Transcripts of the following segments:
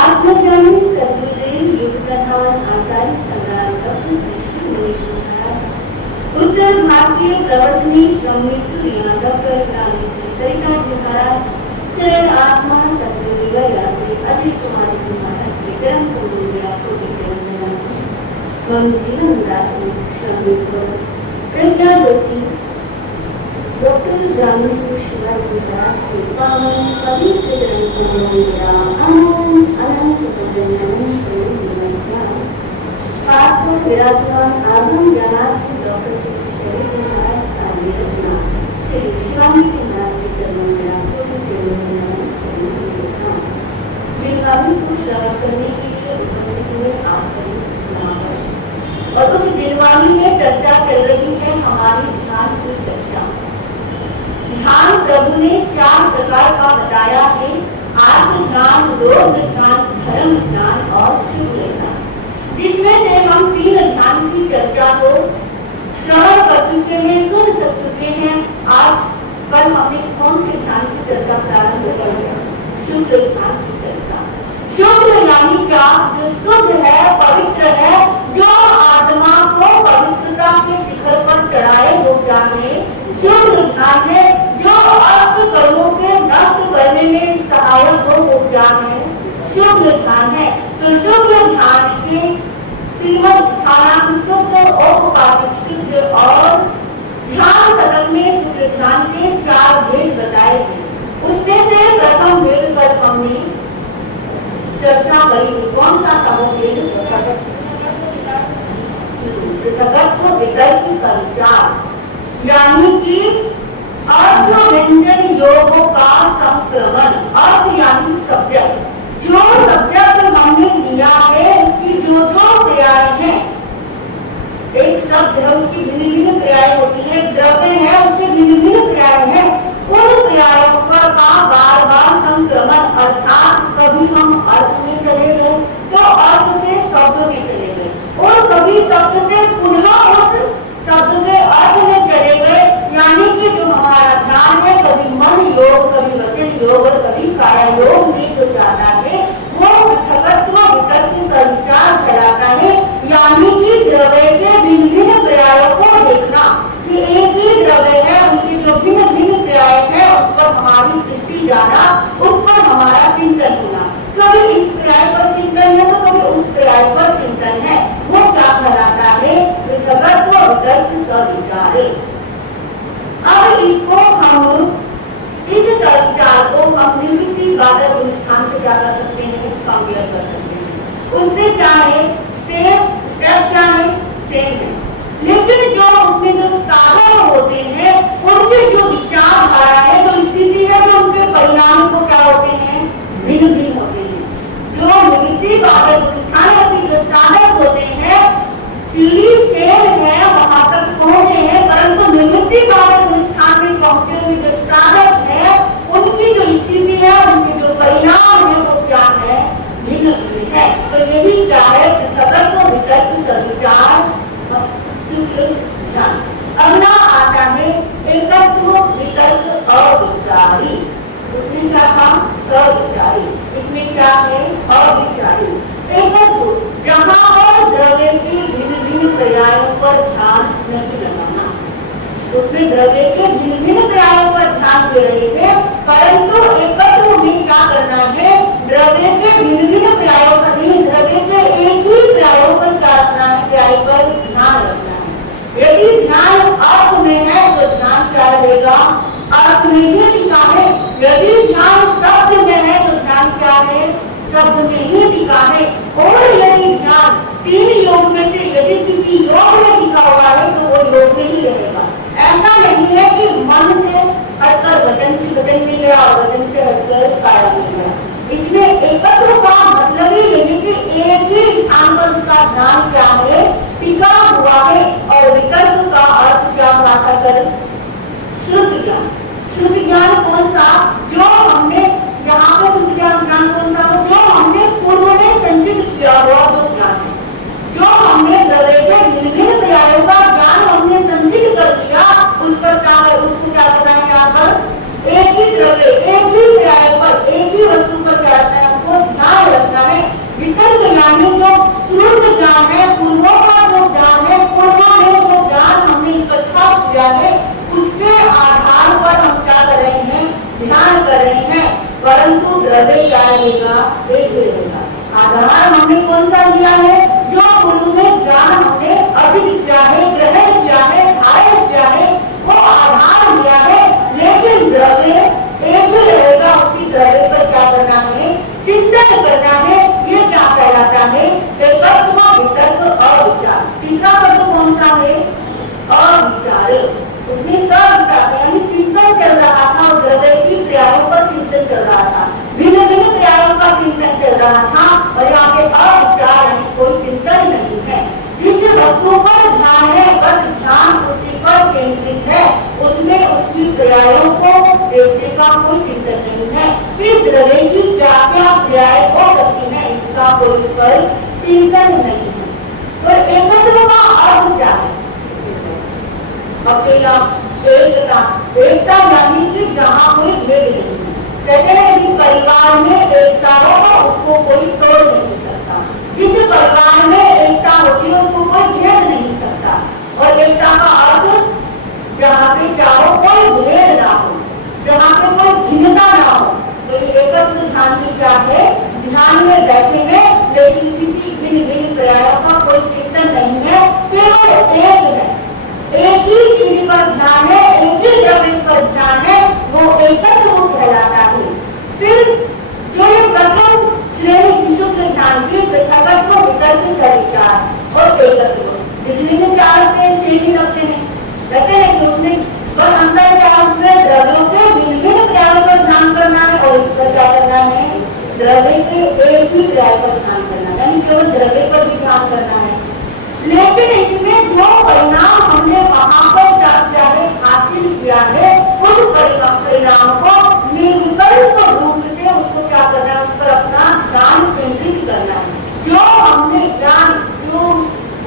आत्मज्ञानी सद्गुरुदेव युग प्रधान आचार्य सम्राट डॉक्टर श्री मुनीश्वर महाराज, उत्तर भारतीय प्रवचनी श्रमिष्ठ डॉक्टर सरिता जी महाराज, शरण आत्मा सतगुरु अजय कुमार जी महाराज के चरण कमल में आपको जीवन दाता श्रमिष्ठ प्रज्ञा ज्योति डॉक्टर रामचंद्र शिवाजी महाराज के पावन पवित्र ग्रंथों में अनंत पात्र विराजमान आगम ज्ञानार्थ डॉक्टर श्री महाराज सामने रचना श्री शिवानी के महाराज के चरणों में आपको जिनवाणी को श्रवण करने के लिए उपस्थित हुए आप सभी और उस जिनवाणी में चर्चा चल रही है हमारी ध्यान की चर्चा। ध्यान प्रभु ने 4 प्रकार का बताया है, आत्म ज्ञान, योग ज्ञान, धर्म ज्ञान और शुभ ज्ञान, जिसमें से हम 3 ध्यान की चर्चा को श्रवण कर चुके हैं, सुन चुके हैं। आज कल हमने कौन से ध्यान की चर्चा प्रारंभ करेंगे? शुभ ध्यान की चर्चा। शुभ यानी क्या? जो शुद्ध है, पवित्र है, जो आत्मा को पवित्रता के शिखर पर चढ़ाए वो जाने शुभ ध्यान है। जो अष्ट कर्मों के नष्ट करने में सहायक हो वो ज्ञान है, शुभ ध्यान है। तो शुभ ध्यान के तीनों ध्यान शुद्ध, औपचारिक शुद्ध और ध्यान सदन में शुद्ध ध्यान के 4 भेद बताए गए। उसमें से प्रथम भेद पर हमने चर्चा करी। कौन सा था वो भेद? पृथकत्व विकल्प संचार, यानी कि अर्थ व्यंजन योगों का संक्रमण। अर्थ यानी सब्जेक्ट, जो सब्जेक्ट हमने लिया है उसकी जो क्रियाएं हैं, एक शब्द है उसकी भिन्न भिन्न क्रियाएं होती है, द्रव्य है उसके भिन्न भिन्न क्रियाएं हैं, उन क्रियाओं का बार बार संक्रमण, अर्थात कभी हम अर्थ में चले गए तो अर्थ से शब्द में चले गए, और कभी शब्द से पुनः उस शब्द के अर्थ में चले गए। यानी कि जो हमारा ध्यान है कभी मन योग, कभी वचन योग और कभी काया योग में जो जाता है वो पृथकत्व विकल्प संचार कहलाता है। यानी कि द्रव्य के भिन्न भिन्न क्रियाओं को देखना कि एक ही द्रव्य है, उनकी जो भिन्न भिन्न क्रियाएं हैं उस पर हमारी दृष्टि जाना, उस पर हमारा चिंतन होना। कभी इस क्रिया पर चिंतन है तो कभी उस क्रिया पर चिंतन है, वो क्या कहलाता है? पृथकत्व विकल्प संचार। अब इसको हम इस संचार को हम निवृत्ति बाधक अनुष्ठान से क्या कर सकते हैं? कंपेयर कर सकते हैं। उससे क्या है? स्टेप क्या है? सेम है, लेकिन जो उसमें जो साधन होते हैं उनके जो विचारधारा है, जो स्थिति है, जो उनके परिणाम को क्या होते हैं? भिन्न भिन्न होते हैं। जो निवृत्ति बाधक अनुष्ठान के जो साधन होते हैं, सीढ़ी सेल है वहां तक पहुंचे हैं, परंतु निवृत्ति बाधक अनुष्ठान में पहुंचे हुए जो साधक है उनकी जो स्थिति है, उनके जो परिणाम है वो क्या है? भिन्न भिन्न है। तो यही क्या है? पृथकत्व विकल्प संचार। अगला आता है एकत्व विकल्प अविचारी। उसमें क्या था? सविचारी। इसमें क्या है? अविचारी। एकत्व, जहाँ पर द्रव्य की भिन्न भिन्न क्रियाओं पर ध्यान नहीं लगाना, उसमें द्रव्य के भिन्न भिन्न क्रियाओं पर ध्यान दे रहे थे, परंतु एकत्व में क्या करना है? द्रव्य के भिन्न भिन्न क्रियाओं पर नहीं, द्रव्य के एक ही क्रियाओं पर क्या रखना है? क्रियाओं पर ध्यान रखना है। यदि ध्यान अर्थ में है तो ध्यान क्या रहेगा? अर्थ में ही टिका है। यदि ध्यान शब्द में है तो ध्यान क्या है? शब्द में ही टिका है। और यदि ध्यान 3 योग में से यदि किसी योग में टिका हुआ है तो वो योग में ही रहेगा। ऐसा नहीं है कि मन से हटकर वचन में गया और वचन से हटकर काया में गया। इसमें एकत्व का मतलब ही यही कि एक ही स्थान पर उसका ध्यान क्या है? टिका हुआ है। और विकल्प का अर्थ क्या हुआ था? केवल शुद्ध ज्ञान। शुद्ध ज्ञान कौन सा? जो हमने यहाँ पे शुद्ध ज्ञान कौन सा? जो हमने पूर्व में संचित किया हुआ जो ज्ञान है, जो हमने द्रव्य के विभिन्न पर्यायों का ज्ञान हमने संचित कर दिया, उस पर उसको क्या बताएं? यहाँ पर एक ही द्रव्य, एक ही पर्याय पर, एक ही वस्तु पर क्या रखना है? हमको ध्यान रखना है। विकल्प यानी जो पूर्व ज्ञान है, पूर्वों का जो ज्ञान है, पूर्वों में जो ज्ञान हमने इकट्ठा किया है, उसके आधार पर हम क्या कर रहे हैं? ध्यान कर रहे हैं। परंतु द्रव्य क्या रहेगा? एक ही रहेगा। आधार हमने कौन सा लिया है? जो पूर्व में ज्ञान हमने अधिक किया है, ग्रहण किया है, धारण किया है, वो आधार लिया है। लेकिन द्रव्य एक ही रहेगा। उसी द्रव्य पर क्या करना है? चिंतन करना है। ये क्या कहलाता है? एकत्व, वितर्क, अविचार। तीसरा शब्द कौन सा है? अविचार। उसमें सविचार यानी चिंतन चल रहा था और द्रव्य की क्रियाओं पर चिंतन चल रहा था, भिन्न भिन्न क्रियाओं का चिंतन चल रहा था। और यहाँ पे अविचार यानी कोई चिंतन नहीं है। जिस वस्तु पर ध्यान है, बस ध्यान उसी पर केंद्रित है, उसमें उसकी क्रियाओं को देखने का कोई चिंतन नहीं है। फिर द्रव्य की क्या क्या क्रियाएं हो सकती है, इसका कोई चिंतन नहीं है। तो एकत्व का अर्थ क्या है? अकेला, एकता। एकता यानी कि जहाँ कोई भेद नहीं है। कहते हैं कि परिवार में एकता हो तो उसको कोई तोड़ नहीं सकता। जिस परिवार में एकता होती है उसको कोई भेद नहीं सकता। और एकता का अर्थ जहाँ पे चाहो कोई भेद ना हो, जहाँ पे कोई भिन्नता ना हो। तो ये एकत्व ध्यान की क्या है? ध्यान में बैठे हैं लेकिन किसी भिन्न भिन्न पर्यायों का कोई चिंतन नहीं है, केवल एक है। एक ही चीज पर ध्यान है, एक ही द्रव्य पर ध्यान है, वो एकत्व कहलाता है। फिर जो ये प्रथम श्रेणी विशुद्ध ध्यान की एकत्व, विकल्प, सविचार और एकत्व, विभिन्न चार के श्रेणी रखते हैं कि उसमें बस अंदर क्या उसमें द्रव्यों के विभिन्न क्रियाओं पर ध्यान करना है और इस पर क्या करना है? द्रव्य के एक ही क्रिया पर ध्यान करना है, यानी केवल द्रव्य पर भी ध्यान करना है। लेकिन इसमें जो परिणाम हमने वहां पर हासिल किया है, उस परिणाम को निर्विकल्प रूप से उसको क्या करना है? उस पर अपना ध्यान केंद्रित करना है। जो हमने ज्ञान, जो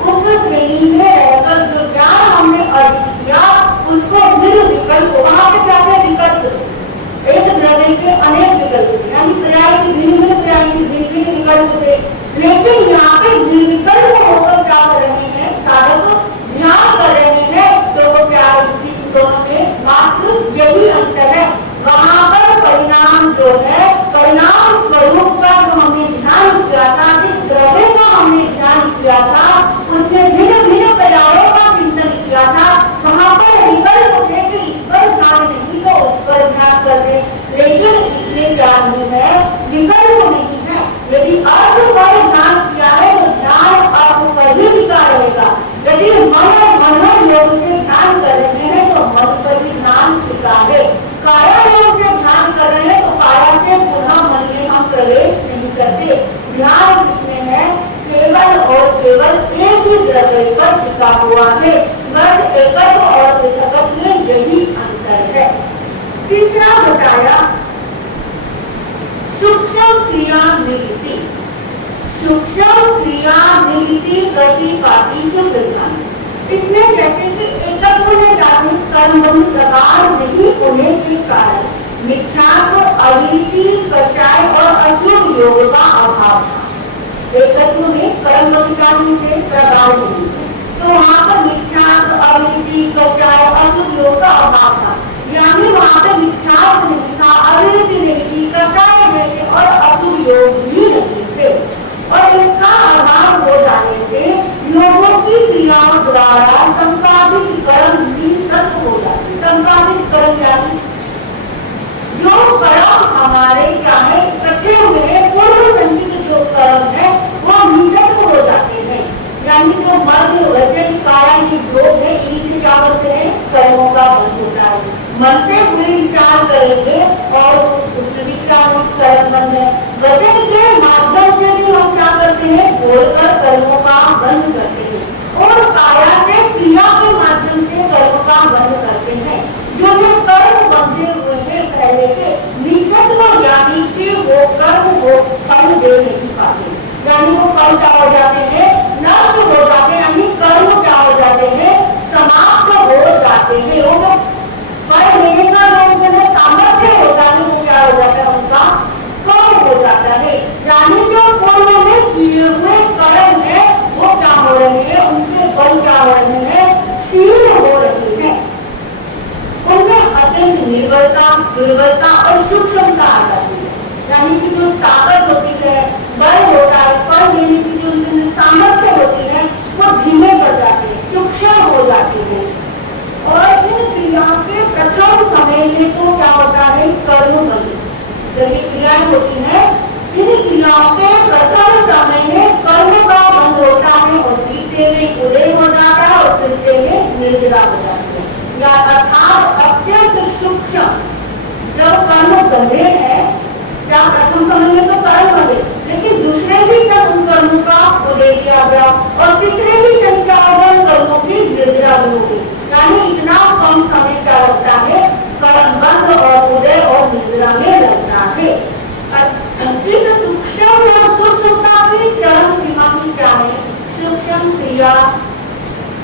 उस श्रेणी में रहकर जो ज्ञान हमने अर्जित किया, उसको निर्विकल्प, वहां पे क्या है? विकल्प। एक द्रव्य के अनेक विकल्प, यानी पर्याय की भिन्न पर्याय की भिन्न विकल्प थे। लेकिन यहाँ पे निर्विकल्प होकर क्या कर रहे हैं? साधक ध्यान कर रहे हैं। तो वो क्या दोनों में मात्र यही अंतर है। वहां पर परिणाम जो है, परिणाम स्वरूप का जो हमने ध्यान किया था, जिस द्रव्य का हमने ध्यान किया था, उसमें भिन्न भिन्न पर्यायों का चिंतन किया था। वहां पर विकल्प थे कि इस पर ध्यान नहीं तो उस पर ध्यान कर दे। लेकिन इसमें क्या नहीं है? विकल्प नहीं है। यदि अर्थ पर ध्यान किया है तो ध्यान अर्थ पर ही टिका रहेगा। यदि मन योग से ध्यान कर रहे हैं तो मन पर भी ध्यान टिका है। काया योग से ध्यान कर रहे हैं तो काया से पुनः मन में हम प्रवेश नहीं करते। ध्यान किसमें है? केवल और केवल एक ही द्रव्य पर टिका हुआ है। बस एकत्व और पृथकत्व में यही अंतर है। तीसरा बताया सूक्ष्म क्रिया निवृत्ति। सूक्ष्म क्रिया निवृत्ति प्रतिपादी शुद्ध ध्यान। इसमें जैसे कि एकत्व में जागृत कर्मबंध प्रकार नहीं होने के कारण मिथ्यात्व, अविरति, कषाय और अशुभ योग का अभाव था। एकत्व में कर्मबंध से प्रकार नहीं है, तो वहाँ पर मिथ्यात्व, अविरति, कषाय, अशुभ योग का अभाव था। यानी वहाँ पे मिथ्यात्व नहीं था, अविरति नहीं थी, कषाय नहीं थे और अशुभ योग भी नहीं थे। और इसका अभाव हो जाने से लोगों की क्रियाओं द्वारा संपादित कर्म भी सत्य हो जाते। संपादित कर्म यानी जो कर्म हमारे क्या है? इकट्ठे हुए पूर्व संचित जो कर्म है वो निसत्य हो जाते हैं। यानी जो मर्द, वचन, काया की योग है, इनसे क्या करते हैं? कर्मों का बंध होता है। मन से पूरे विचार करेंगे और कर्म बंध है। वचन के माध्यम से भी हम क्या करते हैं? बोलकर कर्मों का बंध करते हैं और काया से क्रिया के माध्यम से कर्मों का बंध करते हैं। जो पढ़ लेने का जो सामर्थ्य होता है वो क्या हो जाता है, उनका कम हो जाता है। यानी जो पूर्व में किए हुए कर्म है वो क्या हो रहे हैं, उनके बल क्या हो रहे हैं, क्षीण हो रही है। उनमें अत्यंत निर्बलता, दुर्बलता और सूक्ष्मता आ जाती है। यानी कि जो ताकत होती है, बल होता है, पढ़ लेने की जो उनमें सामर्थ्य होती है वो धीमे पड़ जाती है, सूक्ष्म हो जाती है। और इन क्रियाओं के प्रथम समय में तो क्या होता है, कर्म बल। जब ये क्रियाएं होती हैं, इन क्रियाओं के प्रथम समय में कर्म का बंध होता है और तीसरे में उदय हो जाता है और तृतीय में निर्जरा हो जाती है। या अर्थात अत्यंत सूक्ष्म जब कर्म बंधे हैं, क्या प्रथम समय में तो कर्म बंधे, लेकिन दूसरे भी सब उन कर्मों का उदय किया गया और तीसरे भी संख्या कर्मों की निर्जरा भी होगी। यानी इतना कम समय क्या लगता है, कर्म बंध और उदय और निर्जरा में लगता है। इस सूक्ष्म या सूक्ष्मता की चरम सीमा की क्या है, सूक्ष्म क्रिया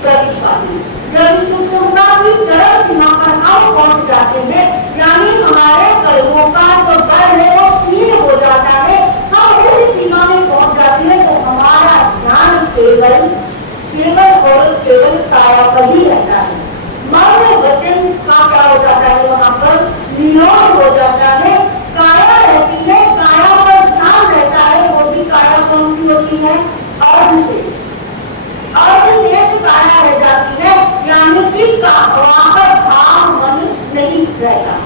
प्रतिपादन। जब सूक्ष्मता की चरम सीमा पर हम पहुंच जाते हैं, यानी हमारे कर्मों का जो बल है वो क्षीण हो जाता है, हम इस सीमा में पहुंच जाते हैं तो हमारा ध्यान केवल और केवल काया पर ही रहता है। मन वचन का क्या हो जाता है, वहां पर नियोग हो जाता है, काया रहती है, काया पर ध्यान रहता है। वो भी काया कौन सी होती है, अर्धशेष। अर्धशेष काया रह जाती है, यानी कि वहां पर भाव मन नहीं रहता।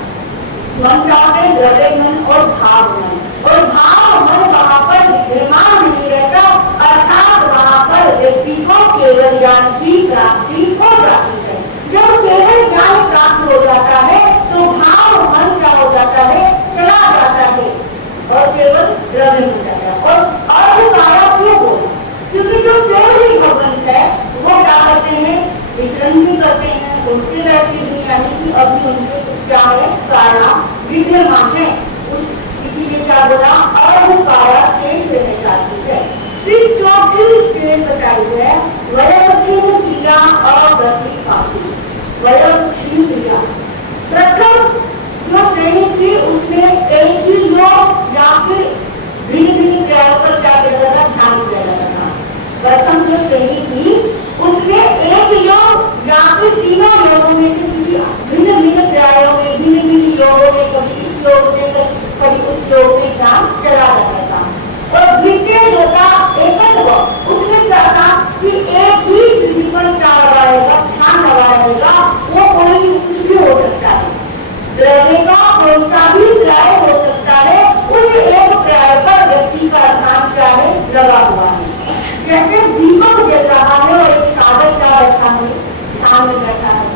मन क्या होते हैं, हृदय मन और भाव मन, और भाव मन वहां पर विद्यमान नहीं रहता, अर्थात वहां पर व्यक्ति को केवल ज्ञान की प्राप्ति हो जाती है। जब केवल ज्ञान प्राप्त हो जाता है तो भाव मन क्या हो जाता है, चला जाता है और केवल हृदय हो जाता है। और अर्ध काया क्यों बोला, क्योंकि जो केवल भगवंत है वो क्या करते हैं, विचरण भी करते हैं, उनसे रहते हैं, यानी कि अभी उनके क्या है, काया विद्यमान है, इसीलिए क्या बोला, अर्ध काया शेष रह जाती है। फिर चौथी श्रेणी बताई है वयोक्षीण क्रिया अगति काफी। वयोक्षीण क्रिया प्रथम जो श्रेणी थी उसमें एक ही योग या फिर भिन्न भिन्न क्रियाओं पर क्या किया जाता, ध्यान दिया जाता था। प्रथम जो श्रेणी थी उसमें एक योग या फिर तीनों योगों में से किसी भिन्न भिन्न क्रियाओं में, भिन्न भिन्न योगों में, कभी इस योग में कभी उस योग में ध्यान चला जाता था। और द्वितीय जो था एकल योग, उसमें क्या था कि एक ही चीज पर क्या लगाएगा, ध्यान लगाएगा, वो कोई कुछ भी हो सकता है, द्रव्य का कौन सा भी क्रिया हो सकता है, उस एक क्रिया पर व्यक्ति का ध्यान क्या है, लगा हुआ है। जैसे दीपक जल रहा है और एक साधक क्या बैठा है, ध्यान में बैठा है।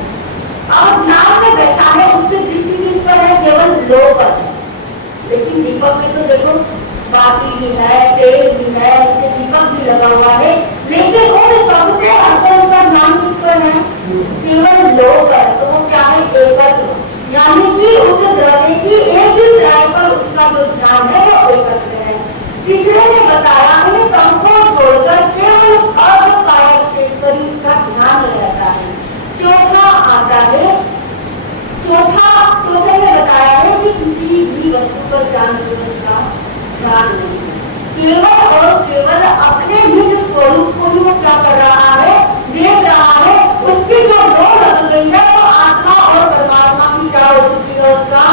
अब ध्यान में बैठा है, उसकी दृष्टि किस पर है, केवल लो पर है। लेकिन दीपक में तो देखो बाती भी है, तेल भी है, उससे दीपक भी लगा हुआ है, लेकिन उन सबसे अंतर का ध्यान किस पर है, केवल लो पर। तो वो क्या है, एकत्र, यानी कि उस द्रव्य की एक ही क्रिया पर उसका जो ध्यान है वो एकत्र है। तीसरे ने बताया है सबको छोड़कर केवल अर्ध काया शेष पर ही उसका ध्यान रहता है। चौथा आता है, चौथे ने बताया है कि किसी भी वस्तु पर ध्यान नहीं, केवल और केवल अपने निज स्वरूप को ही वो क्या कर रहा है, देख रहा है। उसकी जो दो लग गई है वो आत्मा और परमात्मा की क्या हो चुकी है, उसका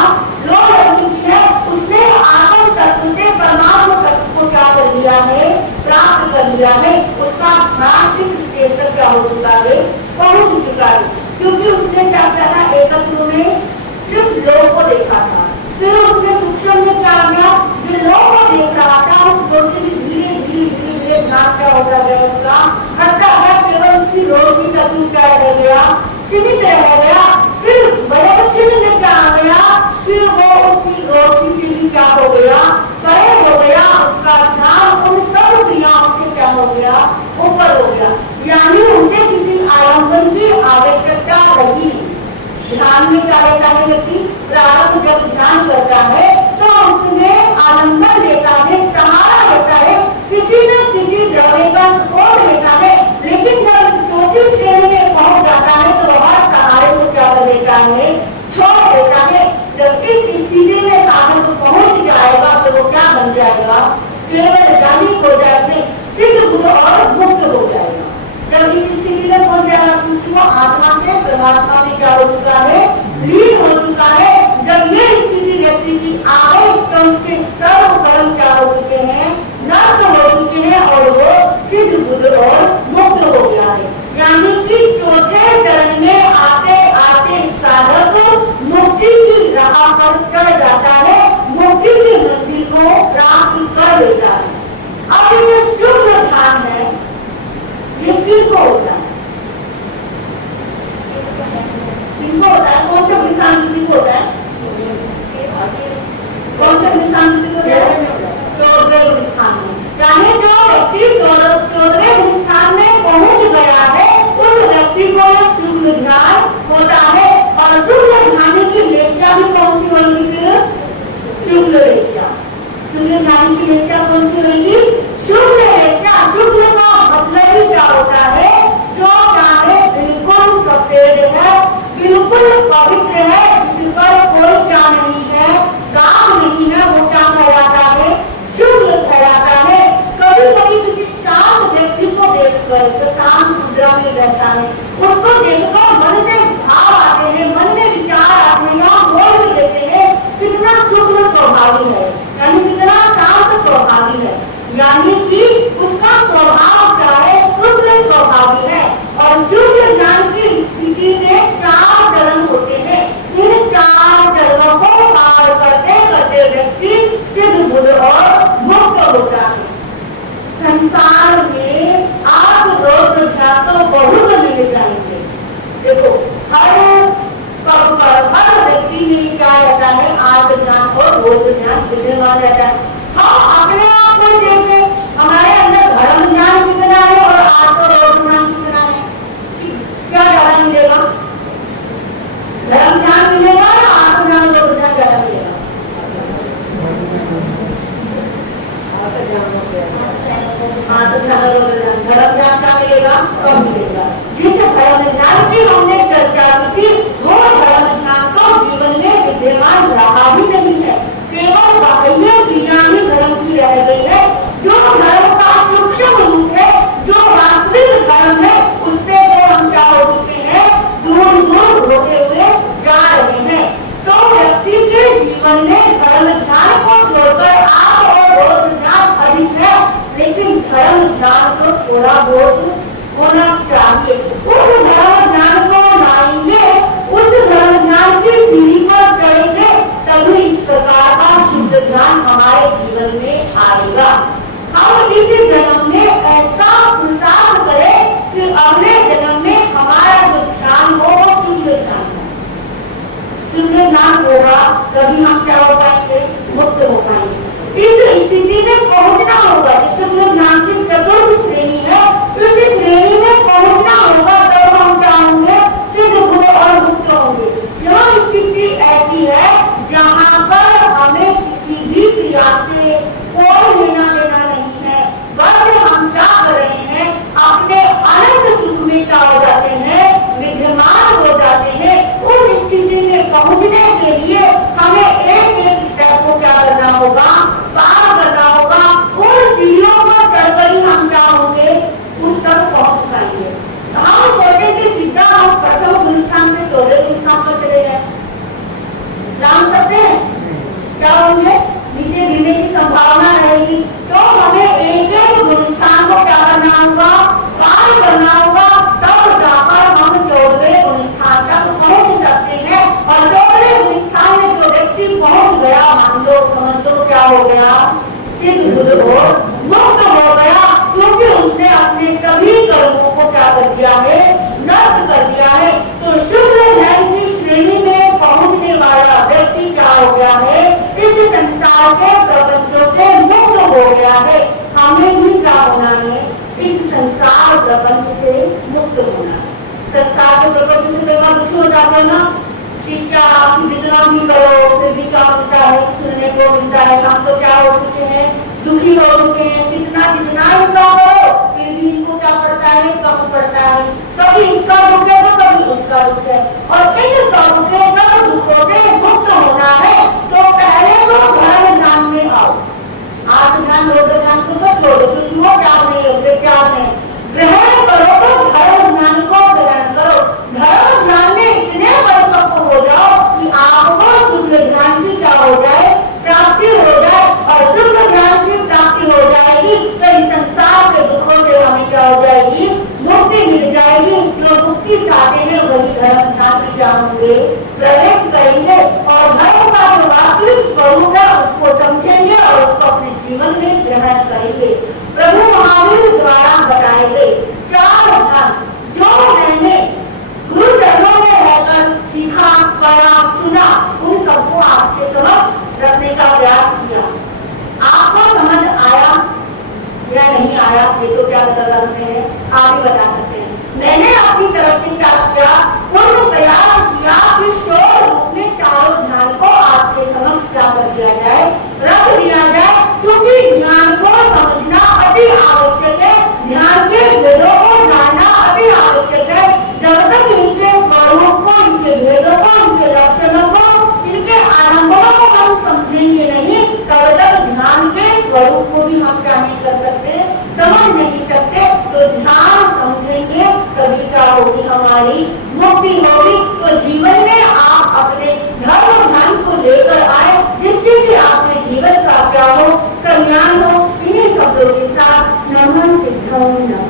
दो लग चुकी है। उसने आत्म तत्व से परमात्मा तत्व को क्या कर लिया है, प्राप्त कर लिया है। उसका ध्यान किस स्टेज तक क्या हो चुका है, पहुंच चुका है, क्योंकि उसने क्या किया था, एकत्व में सिर्फ लोग को देखा था, फिर उसने सूक्ष्म में क्या किया, जो लोग को देख रहा था उस लोग से भी धीरे धीरे धीरे धीरे ध्यान क्या होता गया, उसका हटता गया, केवल उसकी रोशनी तक क्या रह गया, सीमित रह गया। फिर वयोक्षीण में क्या आ गया, फिर वो उसकी रोशनी से भी क्या हो गया, परे हो गया, उसका ध्यान उन सब क्रियाओं से क्या हो गया, ऊपर हो गया। यानी उसे किसी आलम्बन की आवश्यकता रही। ध्यान में क्या लेता है व्यक्ति, प्रारंभ जब ध्यान करता है तो उसमें आलम्बन लेता है, सहारा लेता है, किसी न किसी द्रव्य का सपोर्ट लेता है। लेकिन जब चौथी श्रेणी में पहुंच जाता है तो वह सहारे को क्या कर लेता ज्ञानी हो जाएंगे, सिद्ध बुद्ध और मुक्त हो जाएगा। जब इस स्थिति में पहुंच जाएगा क्योंकि वो आत्मा से परमात्मा में क्या हो चुका है, लीन हो चुका है। जब ये स्थिति व्यक्ति की आए तो उसके सर्व कर्म क्या हो चुके हैं, नष्ट हो चुके हैं और वो सिद्ध बुद्ध और मुक्त हो गया है। यानी कि चौथे चरण में आते आते साधक मुक्ति की राह पर चढ़ जाता है, मुक्ति की मंजिल को प्राप्त कर लेता है। अब ये शुभ ध्यान है, ये किनको होता है, किनको होता है, कौन सा विधान किसको होता है, कौन सा विधान किसको होता है, चौदह विधान में। यानी जो व्यक्ति चौदह विधान में पहुंच गया है उस व्यक्ति को शुभ ध्यान होता है। और शुभ ध्यान की वेश्या भी कौन सी होगी, फिर शुक्ल वेश्या। शुभ ध्यान की वेश्या कौन सी होगी, शुक्ल वेश्या। शुक्ल का मतलब ही क्या होता है, जो चाहे बिल्कुल सफेद है, बिल्कुल पवित्र है, जिस पर कोई क्या नहीं है, दाग नहीं है, वो क्या कहलाता है, शुक्ल कहलाता है। कभी कभी किसी शांत व्यक्ति को देखकर, जो शांत मुद्रा में रहता है, उसको देखकर मन से भाव आते हैं, मन में विचार आते हैं, बोल भी देते हैं कितना शुक्ल स्वभावी है, यानी कितना शांत स्वभावी है। यानी कि उसका स्वभाव क्या है, शुक्ल स्वभावी है। और शुक्ल ज्ञान की स्थिति में 4 चरण होते हैं। इन 4 चरणों को पार करते करते व्यक्ति सिद्ध बुद्ध और मुक्त होता है। संसार में आप रोज तो बहुत मिल जाएंगे। देखो हर पग पर हर व्यक्ति में क्या रहता है, आत्म ज्ञान और बोध ज्ञान विद्यमान रहता है। हम अपने आप को देखें, हमारे अंदर धर्म ज्ञान कितना है और आत्म बोध ज्ञान कितना है, क्या ज्यादा मिलेगा, धर्म ज्ञान मिलेगा या आत्म ज्ञान बोध ज्ञान ज्यादा मिलेगा, धर्म ज्ञान का मिलेगा, कम मिलेगा। जिस धर्म ज्ञान की हमने चर्चा की थी वो धर्म ज्ञान तो जीवन में विद्यमान रहा ही नहीं है, केवल बाह्य क्रिया ही धर्म की रह गई है। जो धर्म का सूक्ष्म रूप है, जो वास्तविक धर्म है, उससे तो हम क्या हो चुके हैं, दूर दूर होते हुए जा रहे हैं। तो व्यक्ति के जीवन में धर्म ज्ञान को छोड़कर आप और बोध ज्ञान अधिक है, लेकिन धर्म ज्ञान तो थोड़ा बहुत होना चाहिए। उस धर्म ज्ञान को लाएंगे, उस धर्म ज्ञान की सीढ़ी पर चढ़ेंगे, तभी इस प्रकार का शुद्ध ज्ञान हमारे जीवन में आएगा। हम इस जन्म में ऐसा पुरुषार्थ करें कि अगले जन्म में हमारा जो ज्ञान हो वो शुद्ध ज्ञान हो। शुद्ध ज्ञान होगा तभी हम क्या हो पाएंगे, मुक्त हो पाएंगे। इस स्थिति में पहुंचना होगा, शुद्ध ज्ञान की चतुर्थ श्रेणी है, इस श्रेणी में पहुंचना होगा तब हम क्या होंगे, सिद्ध बुद्ध और मुक्त होंगे। यह स्थिति ऐसी है जहाँ पर हमें किसी भी क्रिया से कोई लेना देना नहीं है, बस हम क्या कर रहे हैं, अपने अनंत सुख में क्या हो जाते हैं, विद्यमान हो जाते हैं। उस स्थिति में पहुंचने के लिए हमें एक एक स्टेप को क्या करना होगा, पार करना होगा। उन सीढ़ियों पर चढ़कर ही हम क्या होंगे, उस तक पहुंच पाएंगे। हम सोचे कि सीधा हम प्रथम गुरुस्थान से 14 गुरुस्थान पर चले जाए, जान सकते हैं क्या होंगे, नीचे गिरने की संभावना रहेगी। तो हमें एक एक गुरुस्थान को क्या करना होगा, पार करना होगा, तब जाकर हम 14वें गुरुस्थान तक पहुंच सकते हैं। और 14वें गुरुस्थान में जो व्यक्ति पहुंच गया, मान लो समझ लो क्या हो गया, सिद्ध बुद्ध और मुक्त हो गया, क्योंकि उसने अपने सभी कर्मों को क्या कर दिया है, नष्ट कर दिया है। तो शुक्ल ध्यान की श्रेणी में पहुंचने वाला व्यक्ति क्या हो गया है, इस संसार के प्रपंचों से मुक्त हो गया है। हमें भी क्या होना है, इस संसार प्रपंच से मुक्त होना है। संसार के प्रपंच से दुखी हो जाते हैं ना, कि क्या जितना भी करो फिर भी क्या मिलता है, सुनने को मिलता है। हम तो क्या हो चुके हैं, दुखी हो चुके हैं, कितना जितना इतना हो फिर भी इनको क्या पड़ता है, कम पड़ता है। कभी इसका दुख है तो कभी उसका दुख है, और इन सब के सब दुखों से मुक्त होना है तो पहले तो धर्म ज्ञान में आओ। आत्म ज्ञान बोध ज्ञान को तो शब्दों के साथ नमः सिद्धम नमः